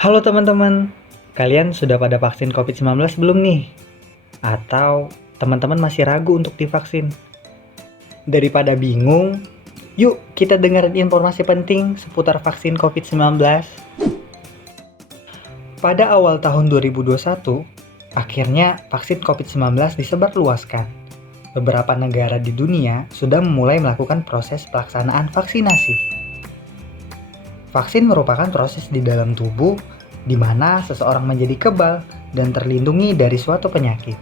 Halo teman-teman, kalian sudah pada vaksin COVID-19 belum nih? Atau teman-teman masih ragu untuk divaksin? Daripada bingung, yuk kita dengerin informasi penting seputar vaksin COVID-19. Pada awal tahun 2021, akhirnya vaksin COVID-19 disebarluaskan. Beberapa negara di dunia sudah memulai melakukan proses pelaksanaan vaksinasi. Vaksin merupakan proses di dalam tubuh di mana seseorang menjadi kebal dan terlindungi dari suatu penyakit.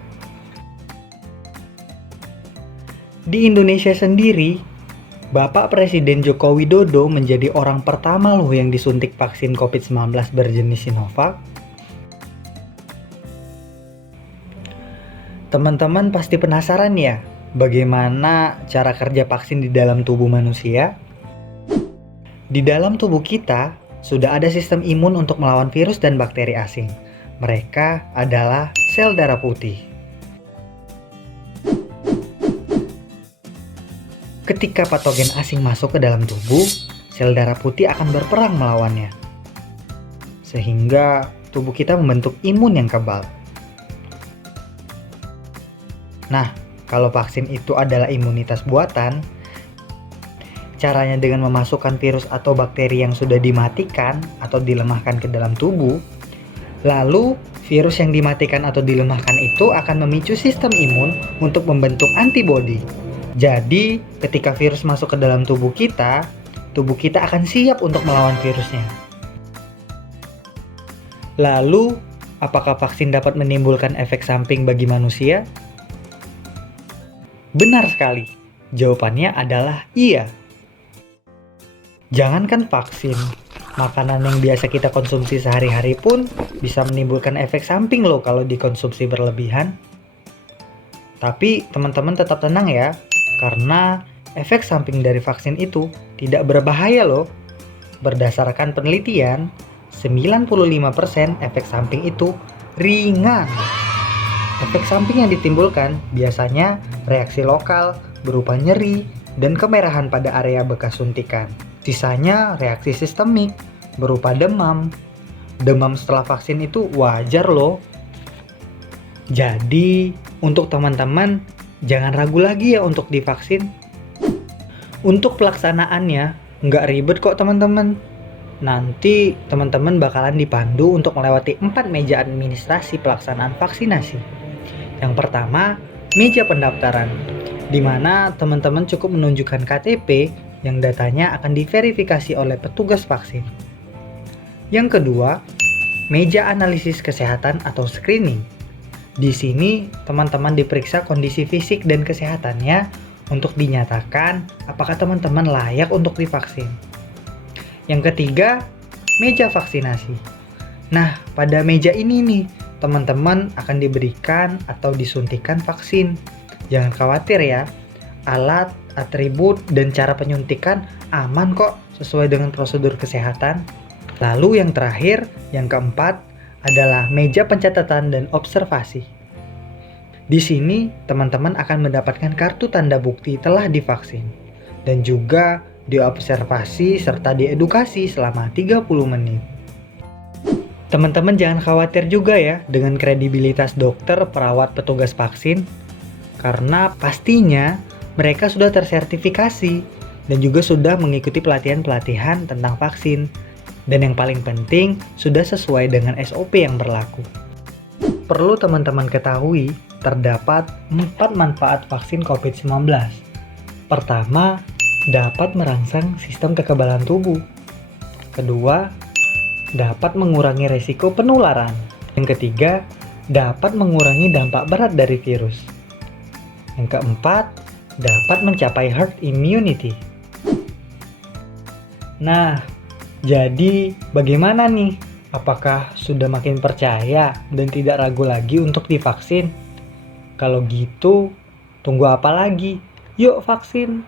Di Indonesia sendiri, Bapak Presiden Joko Widodo menjadi orang pertama loh yang disuntik vaksin COVID-19 berjenis Sinovac. Teman-teman pasti penasaran ya, bagaimana cara kerja vaksin di dalam tubuh manusia? Di dalam tubuh kita, sudah ada sistem imun untuk melawan virus dan bakteri asing. Mereka adalah sel darah putih. Ketika patogen asing masuk ke dalam tubuh, sel darah putih akan berperang melawannya. Sehingga tubuh kita membentuk imun yang kebal. Nah, kalau vaksin itu adalah imunitas buatan, caranya dengan memasukkan virus atau bakteri yang sudah dimatikan atau dilemahkan ke dalam tubuh, lalu virus yang dimatikan atau dilemahkan itu akan memicu sistem imun untuk membentuk antibodi. Jadi, ketika virus masuk ke dalam tubuh kita akan siap untuk melawan virusnya. Lalu, apakah vaksin dapat menimbulkan efek samping bagi manusia? Benar sekali, jawabannya adalah iya. Jangankan vaksin, makanan yang biasa kita konsumsi sehari-hari pun bisa menimbulkan efek samping loh kalau dikonsumsi berlebihan. Tapi teman-teman tetap tenang ya, karena efek samping dari vaksin itu tidak berbahaya loh. Berdasarkan penelitian, 95% efek samping itu ringan. Efek samping yang ditimbulkan biasanya reaksi lokal berupa nyeri dan kemerahan pada area bekas suntikan. Sisanya reaksi sistemik berupa demam. Demam setelah vaksin itu wajar loh. Jadi, untuk teman-teman, jangan ragu lagi ya untuk divaksin. Untuk pelaksanaannya, nggak ribet kok teman-teman. Nanti teman-teman bakalan dipandu untuk melewati 4 meja administrasi pelaksanaan vaksinasi. Yang pertama, meja pendaftaran, di mana teman-teman cukup menunjukkan KTP yang datanya akan diverifikasi oleh petugas vaksin. Yang kedua, meja analisis kesehatan atau screening. Di sini, teman-teman diperiksa kondisi fisik dan kesehatannya untuk dinyatakan apakah teman-teman layak untuk divaksin. Yang ketiga, meja vaksinasi. Nah, pada meja ini nih, teman-teman akan diberikan atau disuntikan vaksin. Jangan khawatir ya, alat, atribut, dan cara penyuntikan aman kok sesuai dengan prosedur kesehatan. Lalu yang terakhir, yang keempat, adalah meja pencatatan dan observasi. Di sini, teman-teman akan mendapatkan kartu tanda bukti telah divaksin. Dan juga diobservasi serta diedukasi selama 30 menit. Teman-teman jangan khawatir juga ya dengan kredibilitas dokter, perawat, petugas vaksin. Karena pastinya mereka sudah tersertifikasi dan juga sudah mengikuti pelatihan-pelatihan tentang vaksin. Dan yang paling penting, sudah sesuai dengan SOP yang berlaku. Perlu teman-teman ketahui, terdapat 4 manfaat vaksin COVID-19. Pertama, dapat merangsang sistem kekebalan tubuh. Kedua, dapat mengurangi resiko penularan. Yang ketiga, dapat mengurangi dampak berat dari virus. Yang keempat, dapat mencapai herd immunity. Nah, jadi bagaimana nih? Apakah sudah makin percaya dan tidak ragu lagi untuk divaksin? Kalau gitu, tunggu apa lagi? Yuk vaksin!